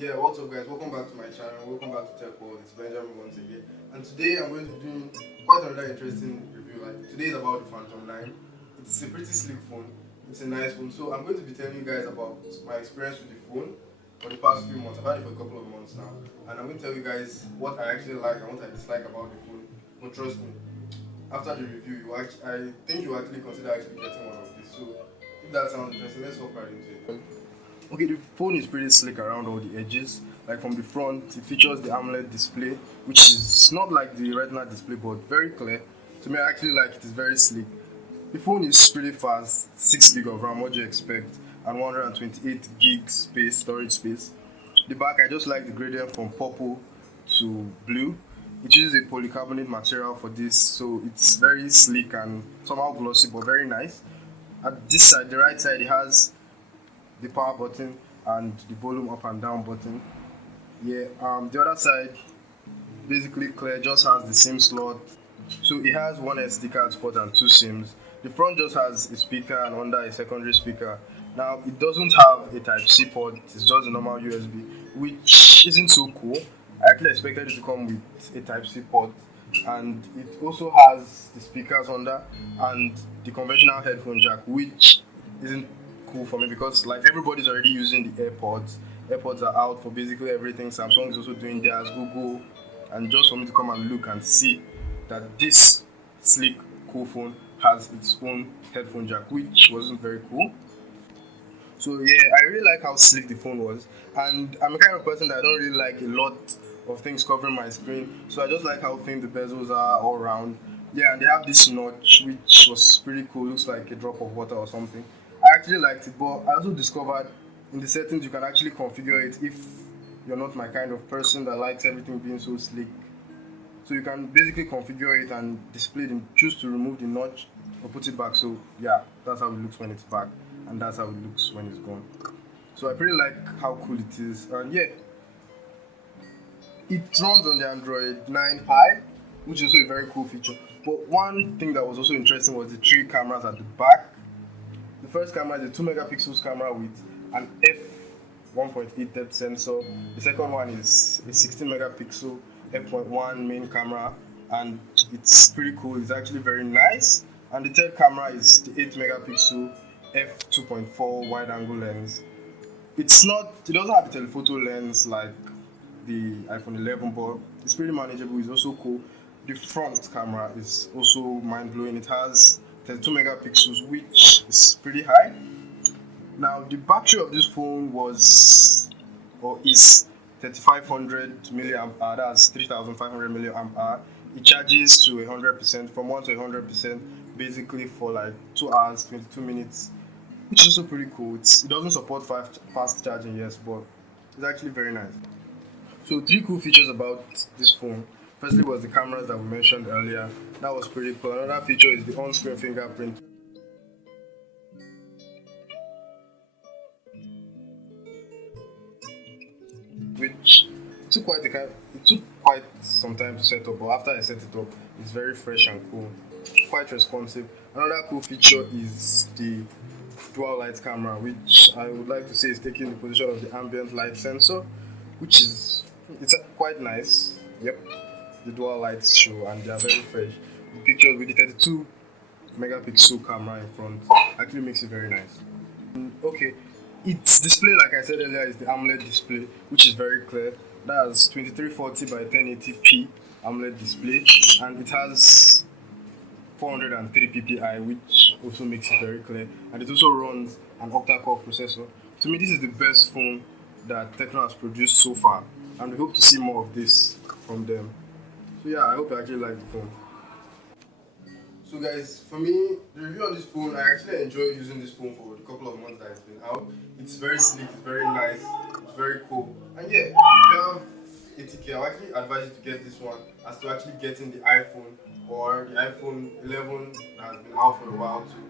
Yeah, what's up guys? Welcome back to my channel. Welcome back to Tech World. It's Benjamin once again. And today I'm going to be doing quite another interesting review. Like today is about the Phantom 9. It's a pretty slick phone. It's a nice phone. So I'm going to be telling you guys about my experience with the phone for the past few months. I've had it for a couple of months now. And I'm going to tell you guys what I actually like and what I dislike about the phone. But trust me, after the review, I think you actually consider actually getting one of these. So if that sounds interesting, let's hop right into it. Okay, the phone is pretty slick around all the edges. Like from the front, it features the AMOLED display, which is not like the Retina display, but very clear. To me, I actually like it. It's very slick. The phone is pretty fast, 6 gig of RAM, what do you expect, and 128 gig space, storage space. The back, I just like the gradient from purple to blue. It uses a polycarbonate material for this, so it's very slick and somehow glossy, but very nice. At this side, the right side, it has the power button and the volume up and down button. Yeah, the other side basically clear, just has the same slot. So it has one SD card spot and two SIMs. The front just has a speaker and under a secondary speaker. Now it doesn't have a Type C port, it's just a normal USB, which isn't so cool. I actually expected it to come with a Type C port, and it also has the speakers under and the conventional headphone jack, which isn't cool for me because like everybody's already using the AirPods. AirPods are out for basically everything. Samsung is also doing theirs, Google, and just for me to come and look and see that this sleek, cool phone has its own headphone jack, which wasn't very cool. So yeah, I really like how sleek the phone was, and I'm a kind of person that I don't really like a lot of things covering my screen. So I just like how thin the bezels are all around. Yeah, and they have this notch which was pretty cool. Looks like a drop of water or something. I actually liked it, but I also discovered in the settings you can actually configure it if you're not my kind of person that likes everything being so sleek. So you can basically configure it and display it and choose to remove the notch or put it back. So yeah, that's how it looks when it's back, and that's how it looks when it's gone. So I pretty like how cool it is, and yeah, it runs on the Android 9 Pie, which is also a very cool feature. But one thing that was also interesting was the three cameras at the back. The first camera is a 2 megapixels camera with an f1.8 depth sensor. The second one is a 16 megapixel f.1 main camera, and it's pretty cool. It's actually very nice. And the third camera is the 8 megapixel f2.4 wide angle lens. It doesn't have a telephoto lens like the iPhone 11, but it's pretty manageable. It's also cool. The front camera is also mind blowing. It has 32 megapixels, which is pretty high. Now, the battery of this phone is 3500 milliamp hour. That's 3500 milliamp hour. It charges to 100%, from 1 to 100%, basically for like 2 hours 22 minutes, which is also pretty cool. It doesn't support fast charging, yes, but it's actually very nice. So three cool features about this phone. Firstly was the cameras that we mentioned earlier. That was pretty cool. Another feature is the on-screen fingerprint, which it took quite some time to set up, but after I set it up, it's very fresh and cool, quite responsive. Another cool feature is the dual light camera, which I would like to say is taking the position of the ambient light sensor, which is quite nice. Yep, the dual lights show and they are very fresh. The pictures with the 32 megapixel camera in front actually makes it very nice. Okay, its display, like I said earlier, is the AMOLED display, which is very clear. That's 2340 by 1080p AMOLED display, and it has 403 ppi, which also makes it very clear. And it also runs an octa-core processor. To me, this is the best phone that Tecno has produced so far, and we hope to see more of this from them. So yeah, I hope you actually like the phone. So guys, for me, the review on this phone, I actually enjoyed using this phone for the couple of months that it's been out. It's very sleek, it's very nice, it's very cool. And yeah, if you have 80K, I'll actually advise you to get this one as to actually getting the iPhone or the iPhone 11 that has been out for a while too.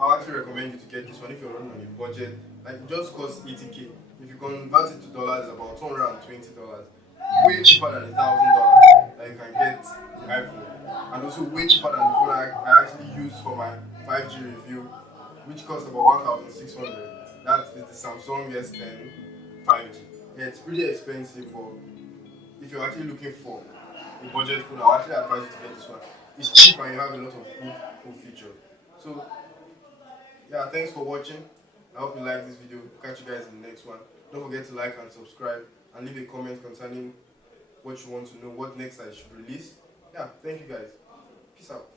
I'll actually recommend you to get this one if you're running on a budget. Like it just costs 80K. If you convert it to dollars, it's about $220. Way cheaper than $1,000 that you can get the iPhone, and also way cheaper than the phone I actually used for my 5G review, which cost about 1,600. That is the Samsung S10 5G. Yeah, it's pretty expensive, but if you're actually looking for a budget phone, I'll actually advise you to get this one. It's cheap and you have a lot of cool features. So yeah, thanks for watching. I hope you like this video. Catch you guys in the next one. Don't forget to like and subscribe and leave a comment concerning what you want to know, what next I should release. Yeah, thank you guys. Peace out.